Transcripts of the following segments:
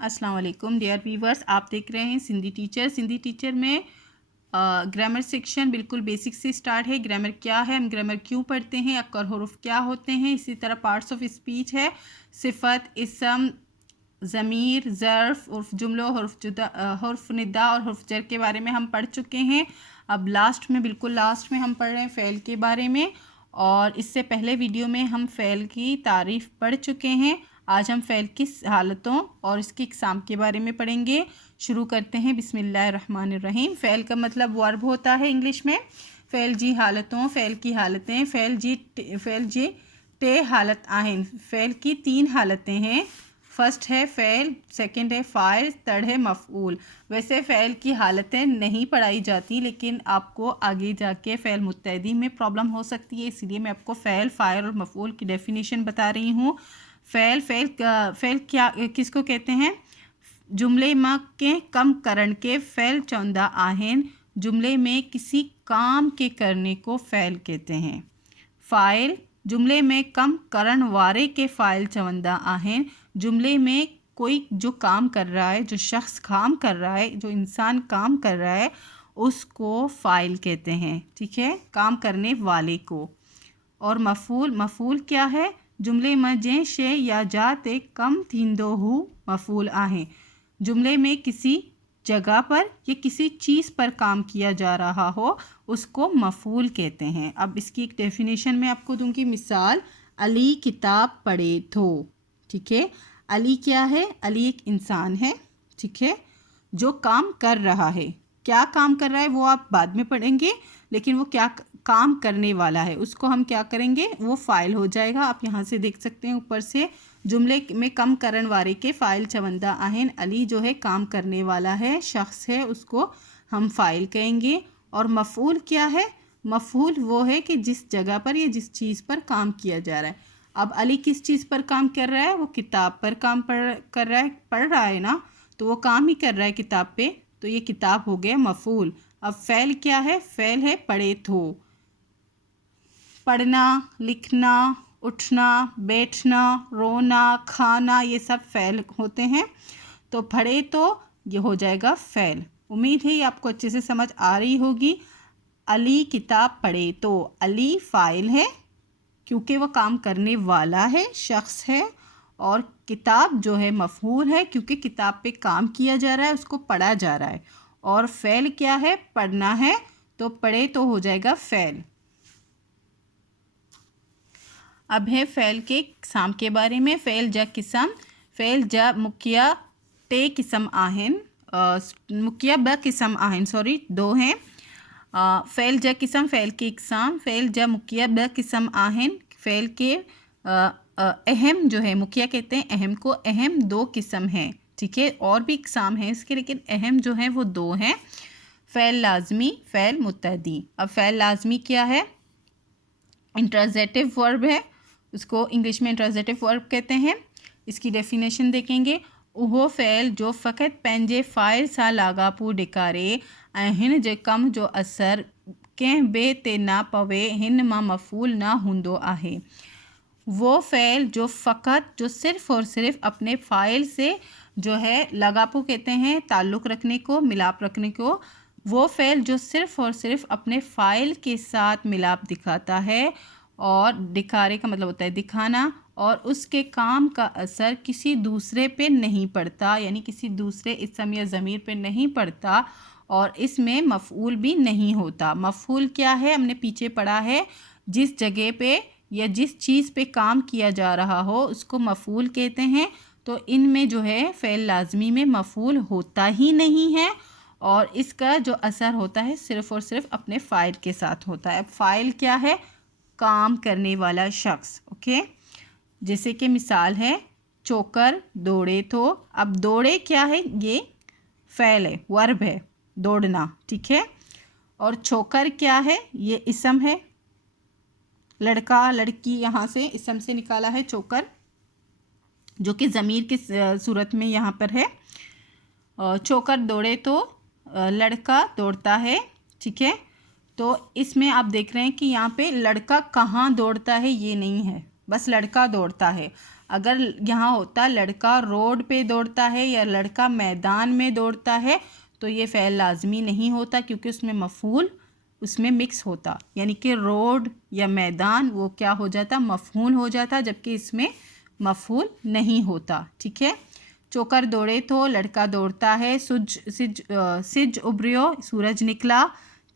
अस्सलाम वालेकुम dear viewers, आप देख रहे हैं सिंधी टीचर। सिंधी टीचर में ग्रामर सेक्शन बिल्कुल बेसिक से स्टार्ट है। ग्रामर क्या है, हम ग्रामर क्यों पढ़ते हैं, अक्कर हुरूफ क्या होते हैं, इसी तरह पार्ट्स ऑफ स्पीच है, सिफत, इसम, ज़मीर, ज़र्फ़, उर्फ़ जुमलों, हुर्फ़ निदा और हुर्फ़ जर के बारे में हम पढ़ चुके हैं। अब बिल्कुल लास्ट में हम पढ़ रहे हैं फ़ेल के बारे में, और इससे पहले वीडियो में हम फ़ेल की तारीफ़ पढ़ चुके हैं। आज हम फ़ेल की हालतों और इसकी इक़साम के बारे में पढ़ेंगे। शुरू करते हैं। बिस्मिल्लाहिर्रहमानिर्रहीम। फ़ेल का मतलब वर्ब होता है इंग्लिश में। फ़ेल जी हालतों, फ़ेल की हालतें, फ़ेल जी टे हालत आहिन। फ़ेल की 3 हालतें हैं। फर्स्ट है फ़ेल, सेकंड है फ़ाइल, थर्ड है मफ़ऊल। वैसे फ़ेल की हालतें नहीं पढ़ाई जाती, लेकिन आपको आगे जाके फ़ेल मुत्तैदी में प्रॉब्लम हो सकती है, इसलिए मैं आपको फ़ेल, फ़ाइल और मफ़ऊल की डेफिनेशन बता रही हूँ। फ़ेल क्या किसको कहते हैं? जुमले में के कम करण के फ़ेल चौंदा आहिन। जुमले में किसी काम के करने को फ़ेल कहते हैं। फ़ाइल, जुमले में कम करण वारे के फ़ाइल चवंदा आहिन। जुमले में कोई जो काम कर रहा है, जो शख्स काम कर रहा है, जो इंसान काम कर रहा है, उसको फ़ाइल कहते हैं। ठीक है, काम करने वाले को। और मफ़ूल क्या है? जुमले में जे शे या जाते कम थींदो हु मफ़ूल आहे। जुमले में किसी जगह पर या किसी चीज़ पर काम किया जा रहा हो, उसको मफ़ूल कहते हैं। अब इसकी एक डेफिनेशन मैं आपको दूंगी। मिसाल, अली किताब पढ़े तो। ठीक है, अली क्या है? अली एक इंसान है, ठीक है, जो काम कर रहा है। क्या काम कर रहा है वो आप बाद में पढ़ेंगे, लेकिन वो क्या काम करने वाला है उसको हम क्या करेंगे, वो फ़ाइल हो जाएगा। आप यहाँ से देख सकते हैं ऊपर से, जुमले में कम करण वारे के फ़ाइल चवंदा आहिन। अली जो है काम करने वाला है, शख्स है, उसको हम फ़ाइल कहेंगे। और मफ़ऊल क्या है? मफ़ऊल वो है कि जिस जगह पर या जिस चीज़ पर काम किया जा रहा है। अब अली किस चीज़ पर काम कर रहा है? वो किताब पर काम पढ़ रहा है ना, तो वो काम ही कर रहा है किताब पे, तो ये किताब हो गया मफ़ऊल। अब फ़ेल क्या है? फ़ेल है पढ़े तो। पढ़ना, लिखना, उठना, बैठना, रोना, खाना, ये सब फ़ेल होते हैं। तो पढ़े तो ये हो जाएगा फ़ेल। उम्मीद है ये आपको अच्छे से समझ आ रही होगी। अली किताब पढ़े तो, अली फ़ाइल है क्योंकि वो काम करने वाला है, शख्स है। और किताब जो है मफ़ऊल है क्योंकि किताब पे काम किया जा रहा है, उसको पढ़ा जा रहा है। और फ़ेल क्या है? पढ़ना है, तो पढ़े तो हो जाएगा फ़ेल। अब है फ़ेल के इक़साम के बारे में। फ़ेल जा किस्म, फ़ेल जा मुकिया टे किस्म आहिन, मुकिया ब किस्म आहिन, सॉरी 2 हैं। फ़ेल जा किस्म, फ़ेल के इक़साम, फ़ेल जा मुकिया ब किस्म आहिन। फ़ेल के अहम जो है, मुकिया कहते हैं अहम को, अहम 2 किस्म हैं। ठीक है, और भी इक़साम हैं इसके, लेकिन अहम जो हैं वो 2 हैं। फ़ेल लाज़मी, फ़ेल मुत्तदी। अब फ़ेल लाज़मी क्या है? इंट्रांज़िटिव वर्ब है, उसको इंग्लिश में इंट्रांज़िटिव वर्ब कहते हैं। इसकी डेफिनेशन देखेंगे। उहो फ़ेल जो फ़कत पंहिंजे फ़ाइल सां लाॻापो ॾेखारे ऐं हिन जे कम जो असर कंहिं ॿिए ते ना पवे, हिन मां मफ़ूल ना हूंदो आहे। वो फ़ेल जो फ़कत, जो सिर्फ़ और सिर्फ अपने फ़ाइल से जो है, लगापो कहते हैं ताल्लुक़ रखने को, मिलाप रखने को। वो फ़ेल जो सिर्फ़ और सिर्फ अपने फ़ाइल के साथ मिलाप दिखाता है, और दिखारे का मतलब होता है दिखाना, और उसके काम का असर किसी दूसरे पे नहीं पड़ता, यानी किसी दूसरे इसम या ज़मीर पे नहीं पड़ता, और इसमें मफ़ऊल भी नहीं होता। मफ़ऊल क्या है? हमने पीछे पढ़ा है, जिस जगह पे या जिस चीज़ पे काम किया जा रहा हो उसको मफ़ऊल कहते हैं। तो इनमें जो है फ़ेल लाज़मी में मफ़ऊल होता ही नहीं है, और इसका जो असर होता है सिर्फ़ और सिर्फ अपने फ़ाइल के साथ होता है। अब फ़ाइल क्या है? काम करने वाला शख्स। ओके, जैसे कि मिसाल है, चोकर दौड़े तो। अब दौड़े क्या है? ये फ़ेल है, वर्ब है, दौड़ना। ठीक है, और चोकर क्या है? ये इसम है, लड़का लड़की, यहाँ से इसम से निकाला है चोकर, जो कि ज़मीर की सूरत में यहाँ पर है। चोकर दौड़े तो, लड़का दौड़ता है। ठीक है, तो इसमें आप देख रहे हैं कि यहाँ पे लड़का कहाँ दौड़ता है ये नहीं है, बस लड़का दौड़ता है। اگر یہاں ہوتا لڑکا روڈ پہ دوڑتا ہے یا لڑکا میدان میں دوڑتا ہے تو یہ فعل لازمی نہیں ہوتا کیونکہ اس میں مفعول اس میں مکس ہوتا، یعنی کہ روڈ یا میدان وہ کیا ہو جاتا مفعول ہو جاتا، جبکہ اس میں مفعول نہیں ہوتا. ٹھیک ہے. چوکر دوڑے تو لڑکا دوڑتا ہے، سج ابریو سورج نکلا.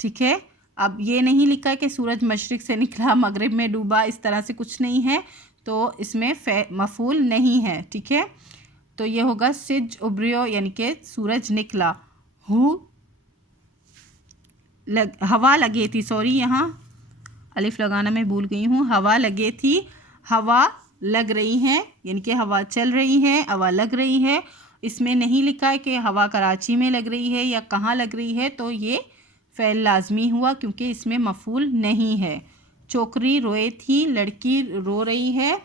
ٹھیک ہے. اب یہ نہیں لکھا کہ سورج مشرق سے نکلا مغرب میں ڈوبا، اس طرح سے کچھ نہیں ہے تو اس میں مفعول نہیں ہے. ٹھیک ہے. تو یہ ہوگا سج ابریو یعنی کہ سورج نکلا. ہوا لگے تھی، سوری یہاں الف لگانا میں بھول گئی ہوں. ہوا لگے تھی، ہوا لگ رہی ہے یعنی کہ ہوا چل رہی ہے، ہوا لگ رہی ہے. اس میں نہیں لکھا ہے کہ ہوا کراچی میں لگ رہی ہے یا کہاں لگ رہی ہے، تو یہ فعل لازمی ہوا کیونکہ اس میں مفعول نہیں ہے. چوکری روئے تھی، لڑکی رو رہی ہے،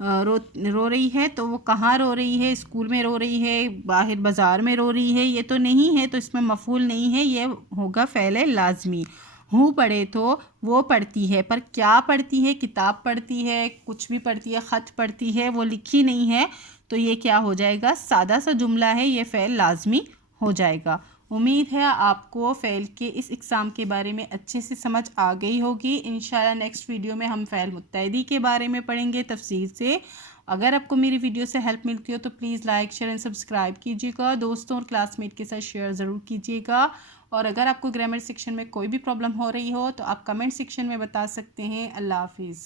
رو رہی ہے تو وہ کہاں رو رہی ہے؟ اسکول میں رو رہی ہے، باہر بازار میں رو رہی ہے؟ یہ تو نہیں ہے تو اس میں مفعول نہیں ہے، یہ ہوگا فعل لازمی. ہوں پڑھے تو وہ پڑھتی ہے، پر کیا پڑھتی ہے؟ کتاب پڑھتی ہے، کچھ بھی پڑھتی ہے، خط پڑھتی ہے، وہ لکھی نہیں ہے تو یہ کیا ہو جائے گا؟ سادہ سا جملہ ہے، یہ فعل لازمی ہو جائے گا. امید ہے آپ کو فعل کے اس اقسام کے بارے میں اچھے سے سمجھ آ گئی ہوگی. انشاءاللہ نیکسٹ ویڈیو میں ہم فعل متعدی کے بارے میں پڑھیں گے تفصیل سے. اگر آپ کو میری ویڈیو سے ہیلپ ملتی ہو تو please like share and subscribe کیجیے گا، دوستوں اور کلاس میٹ کے ساتھ شیئر ضرور کیجیے گا. اور اگر آپ کو گرامر سیکشن میں کوئی بھی پرابلم ہو رہی ہو تو آپ کمنٹ سیکشن میں بتا سکتے ہیں. اللہ حافظ.